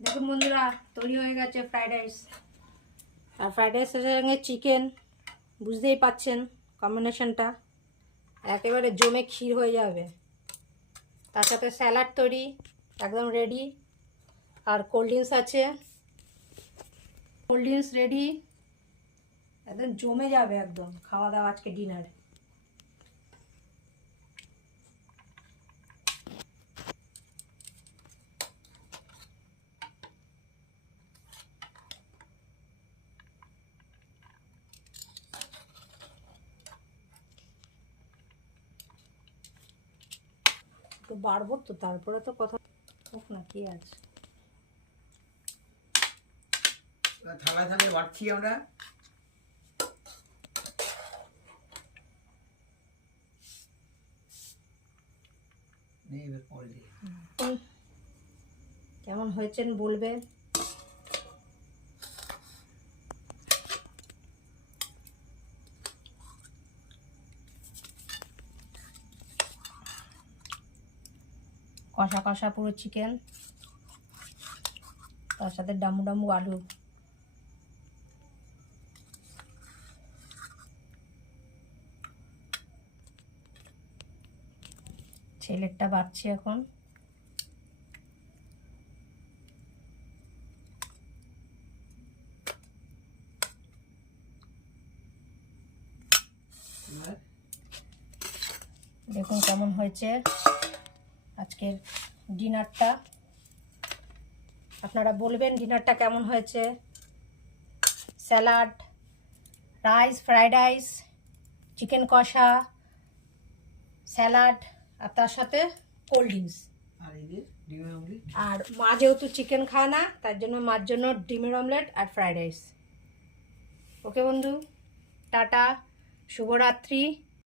দেখুন বন্ধুরা, তৈরি হয়ে গেছে ফ্রাইড রাইস। আর ফ্রাইড রাইসের সঙ্গে চিকেন, বুঝতেই পাচ্ছেন কম্বিনেশনটা একেবারে জমে ক্ষীর হয়ে যাবে। তার সাথে স্যালাড তৈরি, একদম রেডি। আর কোল্ড ড্রিঙ্কস আছে, কোল্ড ড্রিঙ্কস রেডি, একদম জমে যাবে একদম খাওয়া দাওয়া আজকে ডিনারে। একটু বাড়বো তো, তারপরে তো কথা হোক না, কি আছে। থালা থালে বাড়ছি আমরা। কেমন হয়েছেন বলবে। কষা কষা পুরো চিকেন, তার সাথে ডামু ডামু আলু। ছেলেরটা বাড়ছে এখন। দেখুন কেমন হয়েছে আজকের ডিনারটা। আপনারা বলবেন ডিনারটা কেমন হয়েছে। Salad, rice, fried rice, chicken কষা, স্যালাড, আর তার সাথে কোল্ড ড্রিঙ্কস। আর মা যেহেতু চিকেন খায় না, তার জন্য মার জন্য ডিমের অমলেট আর ফ্রাইড রাইস। ওকে বন্ধু, টাটা, শুভরাত্রি।